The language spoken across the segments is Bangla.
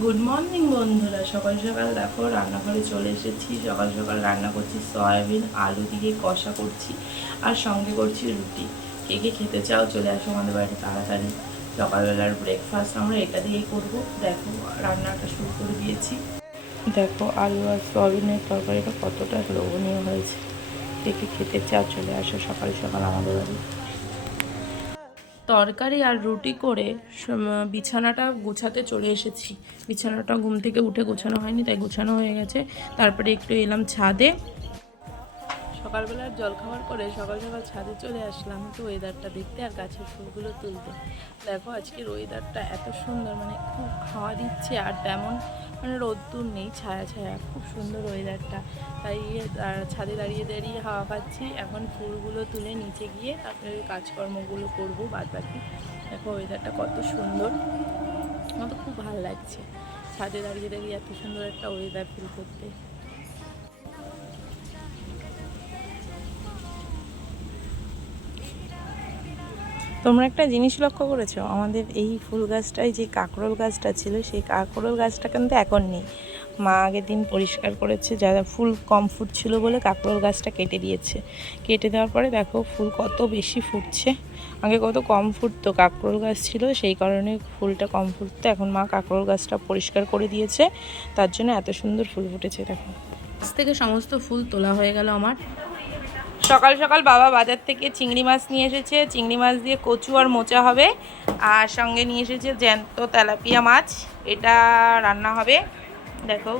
গুড মর্নিং বন্ধুরা। সকাল সকাল দেখো, রান্নাঘরে চলে এসেছি। সকাল সকাল রান্না করছি সয়াবিন, আলু দিয়ে কষা করছি আর সঙ্গে করছি রুটি। কে কে খেতে চাও চলে আসো আমাদের বাড়িতে তাড়াতাড়ি। সকালবেলার ব্রেকফাস্ট আমরা এটা দিয়েই করব। দেখো, রান্নাটা শুরু করে দিয়েছি। দেখো, আলু আর সয়াবিনের তরকারিটা কতটা লোভনীয় হয়েছে। কে কে খেতে চাও চলে আসো সকাল সকাল আমাদের বাড়ি তরকারি আর রুটি করে বিছানাটা গোছাতে চলে এসেছি। বিছানাটা ঘুম থেকে উঠে গোছানো হয়নি, তাই গোছানো হয়ে গেছে। তারপরে একটু এলাম ছাদে। সকালবেলার জলখাবার করে সকাল সকাল ছাদে চলে আসলাম একটু ওয়েদারটা দেখতে আর গাছের ফুলগুলো তুলতে। দেখো আজকের ওয়েদারটা এত সুন্দর মানে খুব হাওয়া দিচ্ছে আর তেমন মানে রোদ্দুর নেই, ছায়া ছায়া, খুব সুন্দর ওয়েদারটা তাই ছাদে দাঁড়িয়ে দাঁড়িয়ে হাওয়া পাচ্ছি। এখন ফুলগুলো তুলে নিচে গিয়ে তারপরে কাজকর্মগুলো করব বাদ বাকি দেখো ওয়েদারটা কত সুন্দর। আমার তো খুব ভালো লাগছে। ছাদে দাঁড়িয়ে দাঁড়িয়ে এত সুন্দর একটা ওয়েদার ফিল করতে। তোমরা একটা জিনিস লক্ষ্য করেছ? আমাদের এই ফুল গাছটায় যে কাঁকরোল গাছটা ছিল, সেই কাঁকরোল গাছটা কিন্তু এখন নেই। মা আগের দিন পরিষ্কার করেছে যারা ফুল কম ফুটছিল বলে কাঁকরোল গাছটা কেটে দিয়েছে। কেটে দেওয়ার পরে দেখো ফুল কত বেশি ফুটছে। আগে কত কম ফুটতো কাঁকরোল গাছ ছিল, সেই কারণে ফুলটা কম ফুটতো। এখন মা কাঁকরোল গাছটা পরিষ্কার করে দিয়েছে। তার জন্য এত সুন্দর ফুল ফুটেছে, দেখো। গাছ থেকে সমস্ত ফুল তোলা হয়ে গেল আমার। সকাল সকাল বাবা বাজার থেকে চিংড়ি মাছ নিয়ে এসেছে। চিংড়ি মাছ দিয়ে কচু আর মোচা হবে। আর সঙ্গে নিয়ে এসেছে জ্যান্ত তেলাপিয়া মাছ। এটা রান্না হবে। দেখো।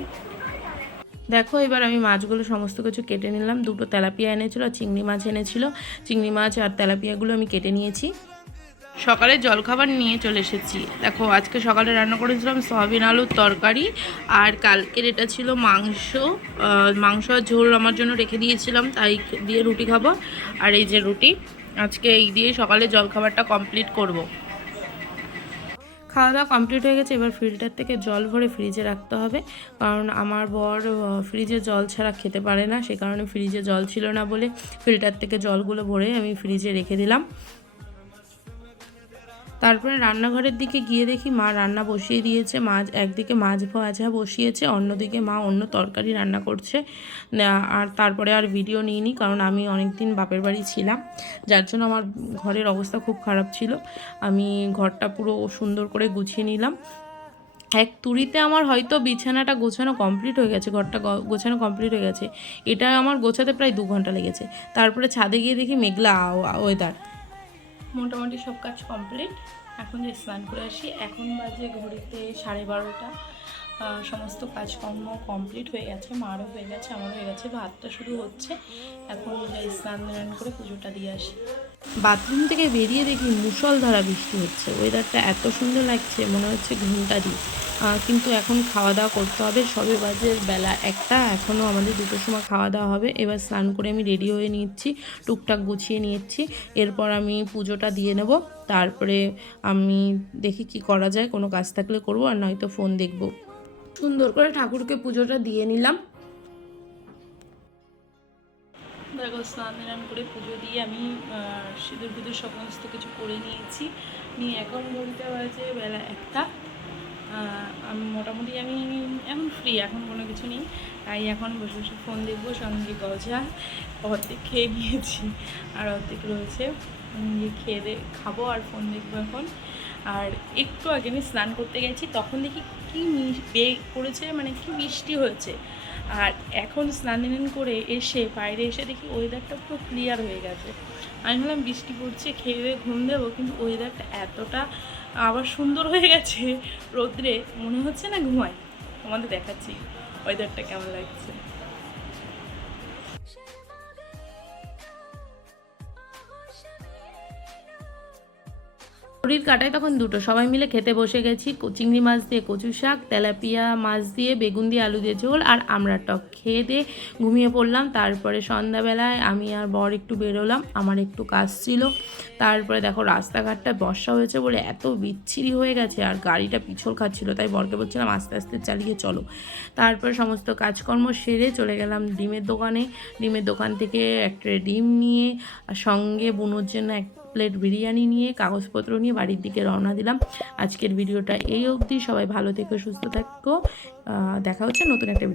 দেখো, এবার আমি মাছগুলো সমস্ত কিছু কেটে নিলাম। দুটো তেলাপিয়া এনেছিল চিংড়ি মাছ এনেছিল। চিংড়ি মাছ আর তেলাপিয়াগুলো আমি কেটে নিয়েছি। সকালে জলখাবার নিয়ে চলে এসেছি। দেখো, আজকে সকালে রান্না করেছিলাম সয়াবিন আলুর তরকারি আর কালকের এটা ছিল মাংস। মাংস ঝোল আমার জন্য রেখে দিয়েছিলাম, তাই দিয়ে রুটি খাব। আর এই যে রুটি, আজকে এই দিয়ে সকালে জলখাবারটা কমপ্লিট করব। খাওয়া দাওয়া কমপ্লিট হয়ে গেছে, এবার ফিল্টার থেকে জল ভরে ফ্রিজে রাখতে হবে। কারণ আমার বর ফ্রিজে জল ছাড়া খেতে পারে না, সে কারণে ফ্রিজে জল ছিল না বলে ফিল্টার থেকে জলগুলো ভরে আমি ফ্রিজে রেখে দিলাম। তারপরে রান্নাঘরের দিকে গিয়ে দেখি মা রান্না বসিয়ে দিয়েছে। মাছ একদিকে মাছ ভাজা বসিয়েছে, অন্যদিকে মা অন্য তরকারি রান্না করছে। আর তারপরে আর ভিডিও নিইনি কারণ আমি অনেক দিন বাপের বাড়ি ছিলাম। যার জন্য আমার ঘরের অবস্থা খুব খারাপ ছিল। আমি ঘরটা পুরো সুন্দর করে গুছিয়ে নিলাম। এক তুড়িতে আমার হয়তো বিছানাটা গোছানো কমপ্লিট হয়ে গেছে, ঘরটা গোছানো কমপ্লিট হয়ে গেছে। এটা আমার গোছাতে প্রায় দু ঘণ্টা লেগেছে। তারপরে ছাদে গিয়ে দেখি মেঘলা ওয়েদার। মোটামুটি সব কাজ কমপ্লিট। এখন যে স্নান করে আসি এখন বাজে ঘড়িতে সাড়ে বারোটা। সমস্ত কাজকর্ম কমপ্লিট হয়ে গেছে মারও হয়ে গেছে আমারও হয়ে গেছে ভাতটা শুরু হচ্ছে। এখন স্নান দান করে পুজোটা দিয়ে আসি। বাথরুম থেকে বেরিয়ে দেখি মুষলধারা বৃষ্টি হচ্ছে ওয়েদারটা এত সুন্দর লাগছে মনে হচ্ছে ঘুমটা আহ, কিন্তু এখন খাওয়া দাওয়া করতে হবে। সবে বাজে বেলা একটা। এখনও আমাদের দুটোর সময় খাওয়া দাওয়া হবে। এবার স্নান করে আমি রেডি হয়ে নিচ্ছি, টুকটাক গুছিয়ে নিচ্ছি। এরপর আমি পুজোটা দিয়ে নেব। তারপরে আমি দেখি কি করা যায়। কোনো কাজ থাকলে করব, আর নয়তো ফোন দেখব। সুন্দর করে ঠাকুরকে পুজোটা দিয়ে নিলাম। দেখো, স্নান টান করে পুজো দিয়ে আমি সিঁদুর পুজোর সমস্ত কিছু করে নিয়েছি। নিয়ে এখন ঘড়িতে বাজে বেলা একটা। মোটামুটি আমি এখন ফ্রি এখন কোনো কিছু নেই। তাই এখন বসে বসে ফোন দেখব, সঙ্গে গজা, অর্ধেক খেয়ে নিয়েছি আর অর্ধেক রয়েছে। খেয়ে দে, খাব আর ফোন দেখব এখন। আর একটু আগে আমি স্নান করতে গেছি, তখন দেখি কি বেগ করেছে মানে কি বৃষ্টি হয়েছে। আর এখন স্নান করে এসে বাইরে এসে দেখি ওয়েদারটা পুরো ক্লিয়ার হয়ে গেছে। আমি ভাবলাম বৃষ্টি পড়ছে, খেয়ে ঘুম দেবো, কিন্তু ওয়েদারটা এতটা আবার সুন্দর হয়ে গেছে। রোদ্রে মনে হচ্ছে না ঘুমায় তোমাদের দেখাচ্ছি ওয়েদারটা কেমন লাগছে। শরীর কাটায় তখন দুটো। সবাই মিলে খেতে বসে গেছি। চিংড়ি মাছ দিয়ে কচু শাক, তেলাপিয়া মাছ দিয়ে বেগুন দিয়ে আলু দিয়ে ঝোল আর আমরা টক খেয়ে দিয়ে ঘুমিয়ে পড়লাম। তারপরে সন্ধ্যাবেলায় আমি আর বর একটু বেরোলাম। আমার একটু কাজ ছিল। তারপরে দেখো রাস্তাঘাটটা বর্ষা হয়েছে বলে এত বিচ্ছিরি হয়ে গেছে আর গাড়িটা পিছল খাচ্ছিল। তাই বরকে বলছিলাম, আস্তে আস্তে চালিয়ে চলো। তারপরে সমস্ত কাজকর্ম সেরে চলে গেলাম ডিমের দোকানে। ডিমের দোকান থেকে একটা ডিম নিয়ে সঙ্গে বুনোর জন্য এক প্লেট বিরিয়ানি নিয়ে, কাগজপত্র নিয়ে বাড়ির দিকে রওনা দিলাম। আজকের ভিডিওটা এই অবধি। সবাই ভালো থেকো, সুস্থ থাকো। দেখা হচ্ছে নতুন একটা ভিডিও